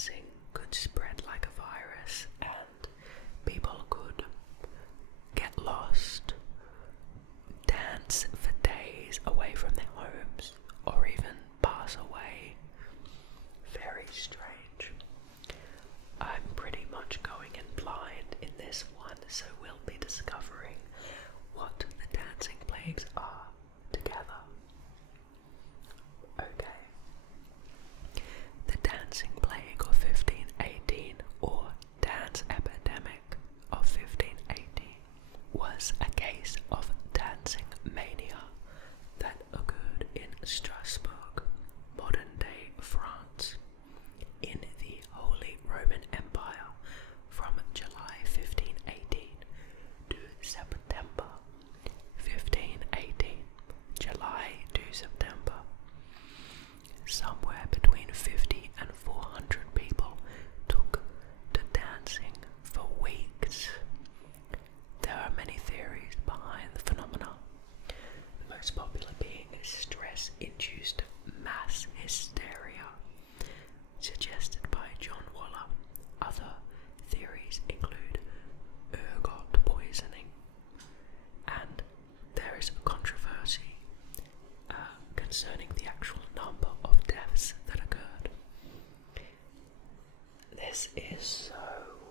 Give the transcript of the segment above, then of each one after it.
dancing could spread like a virus and people could get lost, dance for days away from their homes, or even pass away. Very strange. I'm pretty much going in blind in this one, so we'll be discovering what the dancing plagues are together. Okay. The dancing plague of 1518, or dance epidemic of 1518, was a case of dancing mania that occurred in Strasbourg, modern-day France, in the Holy Roman Empire from July 1518 to September 1518. July to September. Somewhere between 50 and 400 people took to dancing for weeks. There are many theories behind the phenomena, the most popular being stress-induced mass hysteria, suggested by John Waller. Other theories include ergot poisoning, and there is a controversy concerning the actual number of deaths that occurred. This is so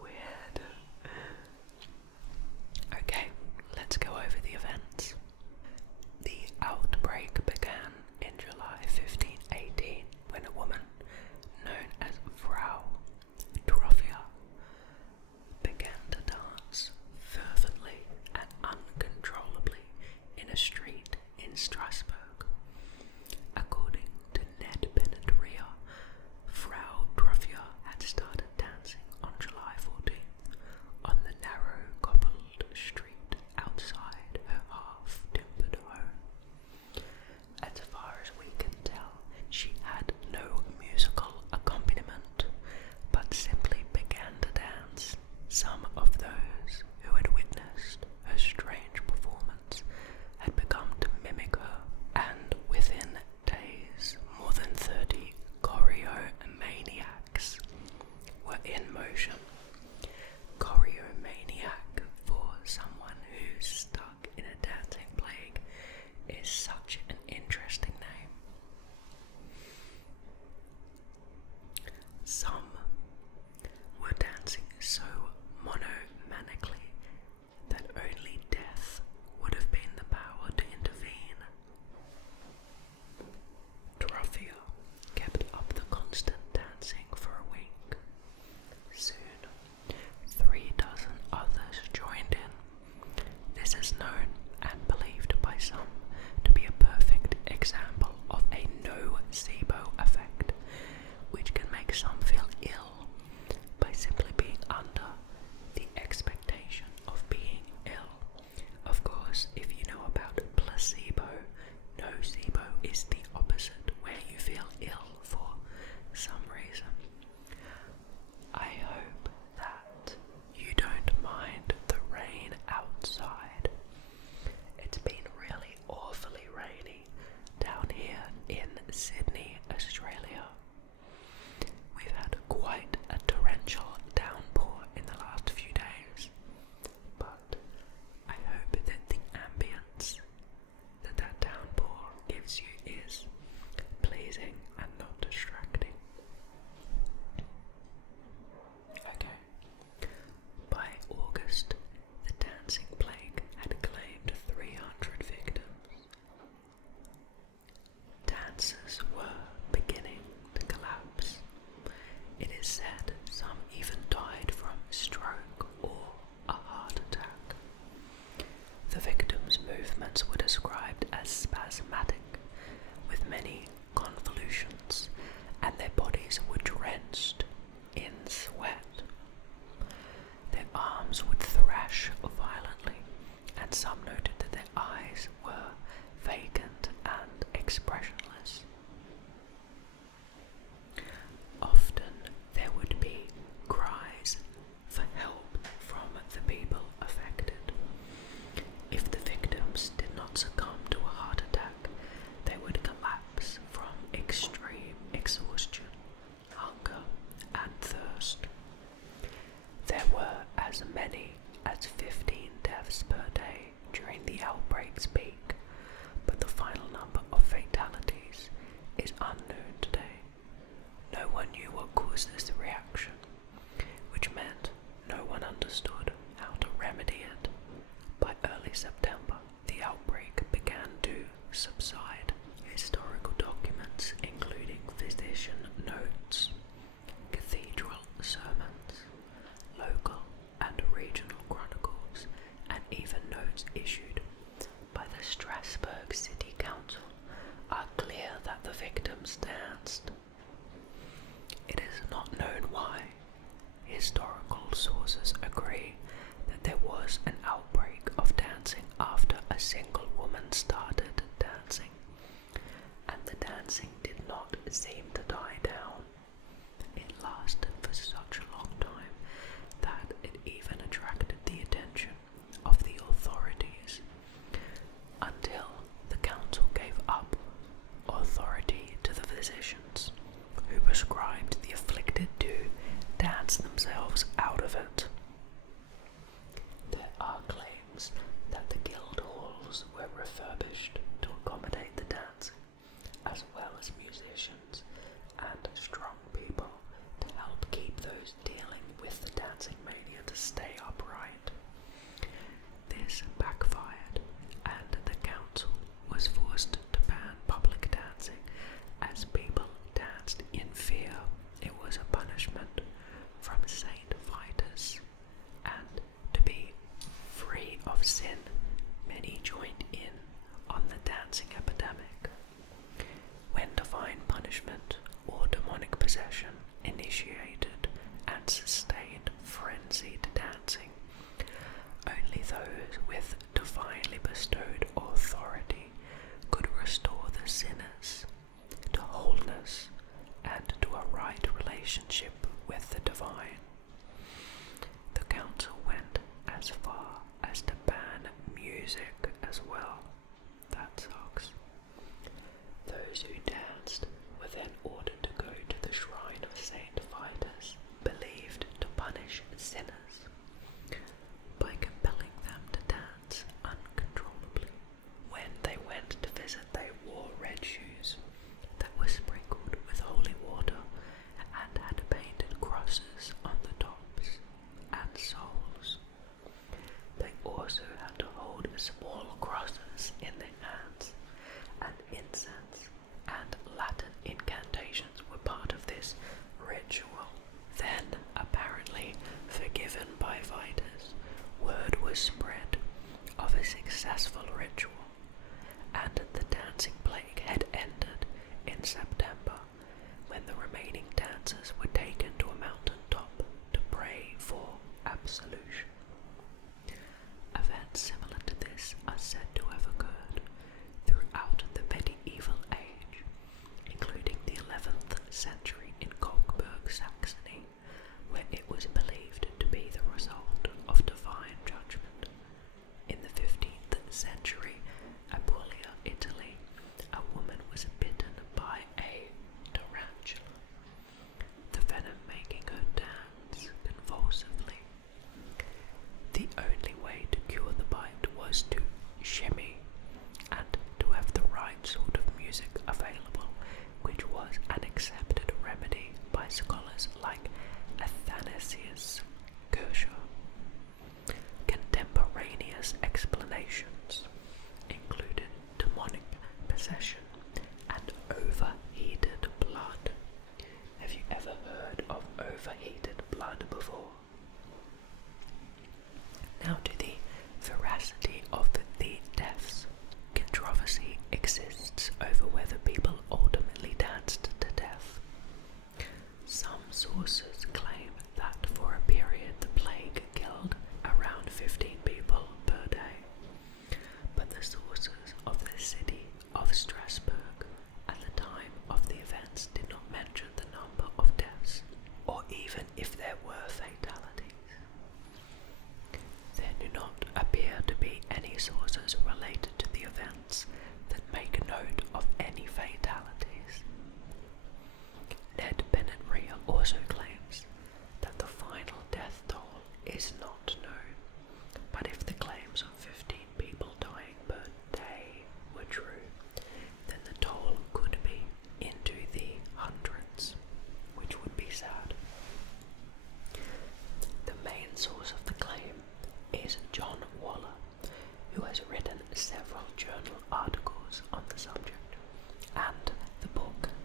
weird. Okay, let's go over the events. The outbreak began in July 1518 when a woman known as Frau Troffia began to dance fervently and uncontrollably in a street in Strasbourg. According to Ned Benedria, Frau Troffia had started dancing on July caused this reaction, which meant no one understood how to remedy it. By early September, the outbreak began to subside. Historical documents, including physician notes, cathedral sermons, local and regional chronicles, and even notes issued by the Strasbourg City Council, are clear that the victims danced. It is not known why. Historical sources agree that there was an outbreak of dancing after a single woman started dancing, and the dancing did not seem to die down. It lasted for such a long time that it even attracted the attention of the authorities, until the council gave up authority to the physicians, who prescribed the afflicted to dance themselves out of it. There are claims that the guild halls were refurbished to accommodate the dancing, as well as musicians and strong people to help keep those dealing with the dancing mania to stay upright. This backfired, and the council was forced to ban public dancing as people danced in fear it was a punishment from Saint Vitus, and to be free of sin, many joined in on the dancing epidemic. When divine punishment or demonic possession initiated and sustained frenzied dancing, only those with divinely bestowed authority could restore the sinners to wholeness and to a right relationship with the divine. The council went as far as to ban music as well. That sucks. Those who danced were then ordered to go to the shrine of Saint Vitus, believed to punish sinners, by compelling them to dance uncontrollably. When they went to visit, they wore red shoes that were sprinkled with holy water and had painted crosses on the tops and soles. They also had to hold small crosses in their hands, and incense and Latin incantations were part of this ritual. Then, apparently forgiven by Vitus, word was spread of a successful ritual, and the dancing plague had ended in September, when the remaining dancers were taken to a mountain top to pray for absolution. Events similar to this are said to have occurred throughout the medieval age, including the 11th century in Coburg, Saxony, where it was believed to be the result of divine judgment. In the 15th century, Apulia, Italy, a woman was bitten by a tarantula, the venom making her dance convulsively.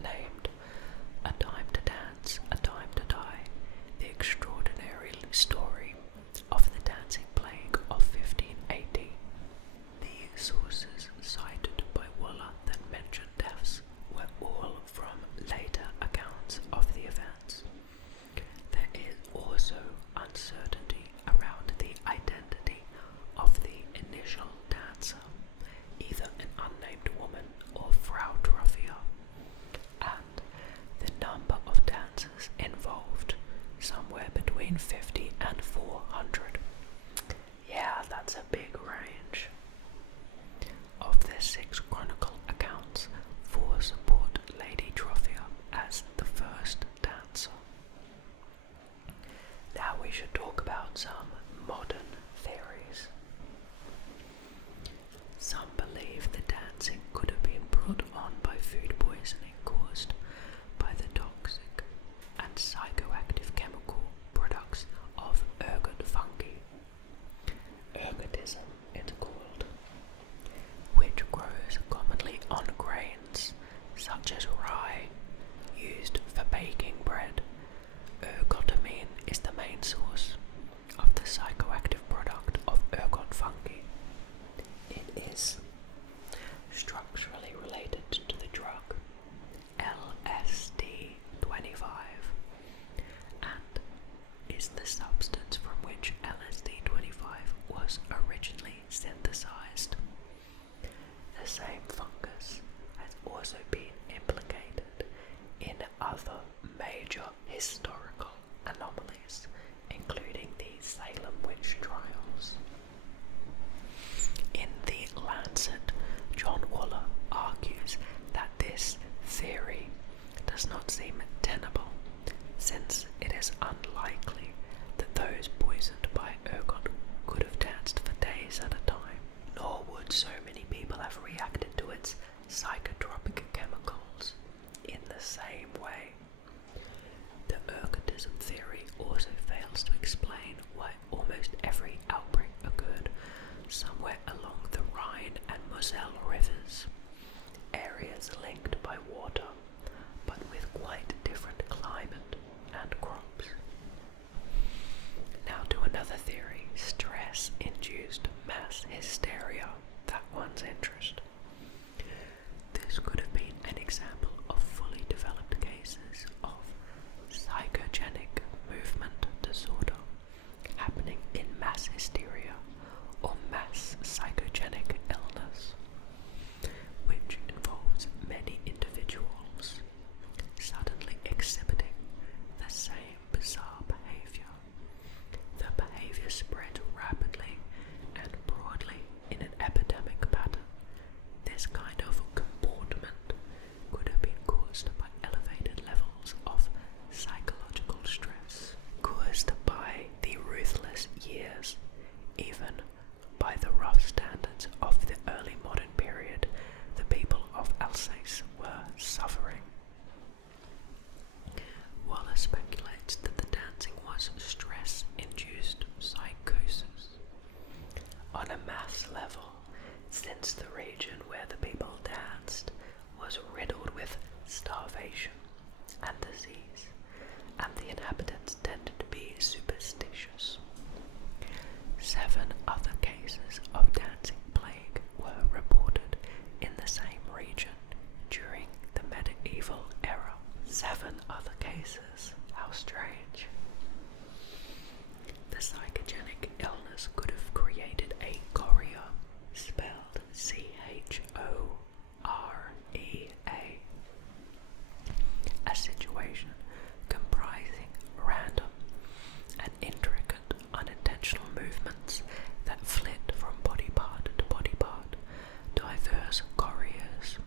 named A Time to Dance, A Time to Die, the extraordinary story of the dancing plague of 1580. The sources cited by Waller that mentioned deaths were all from later accounts of the events. There is also uncertainty around the identity of the initial dancer, either an unnamed woman or Frau Trophia, and the number of dancers involved, somewhere between 50 and 400. Yeah, that's a big range. Of the 6 chronicle accounts, 4 support Lady Trophia as the first dancer. Now we should talk about some modern theories. Some believe the dancing could have been brought on by food poisoning caused by the toxic and psychoactive chemical products of ergot fungi. Ergotism, it's called, which grows commonly on grains such as rye, used for baking bread. Ergotamine is the main source of the psychoactive product of ergot fungi. It is structurally related to the drug LSD-25 and is the substance from which LSD-25 was originally synthesized. The same fungus has also been implicated in other major historical anomalies, including the Salem witch trials. In the Lancet, John Waller argues that this theory does not seem tenable, since it is unlikely that those poisoned by ergot could have danced for days at a time, nor would so many people have reacted to its psychotropic chemicals in the same way. The ergotism theory also fails to explain why almost every outbreak occurred somewhere along the Rhine and Moselle rivers, areas linked by water, but with quite different climate and crops. Now to another theory, stress-induced mass hysteria, that one's interest. This could have been an example of fully developed cases of psychogenic movement disorder happening in mass hysteria or mass psychogenic illness, which involves many individuals suddenly exhibiting the same bizarre behavior. The behavior spreads rapidly and broadly in an epidemic pattern. This kind of comportment could have been caused by elevated levels of psychological stress, caused by the ruthless years, even by the rough standards of the early modern period the people of Alsace were suffering. Waller speculates that the dancing was stress-induced psychosis on a mass level, since the region where the people danced was riddled with starvation and disease, and the inhabitants tended to be superstitious. 7 other cases of dancing plague were reported in the same region during the medieval era. 7 other cases, how strange. The psychogenic illness could have created a chorea, spelled C-H-O-R-E-A, a situation comprising random and intricate unintentional movements that flit from body part to body part, diverse choreas,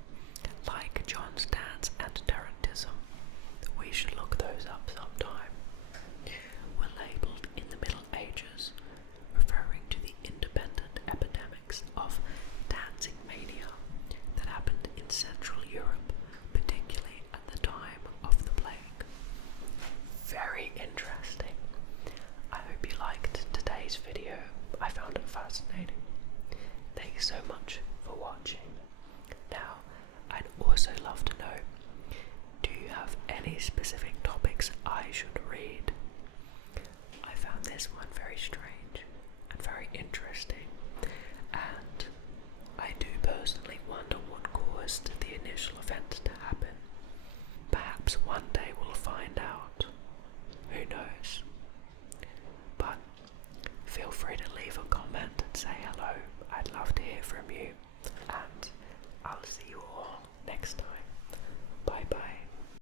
like John's dance and tarantism. We should look those up sometime. Were labelled in the Middle Ages, referring to the independent epidemics of dancing mania that happened in Central Europe, particularly at the time of the plague. any specific topics I should read, I found this one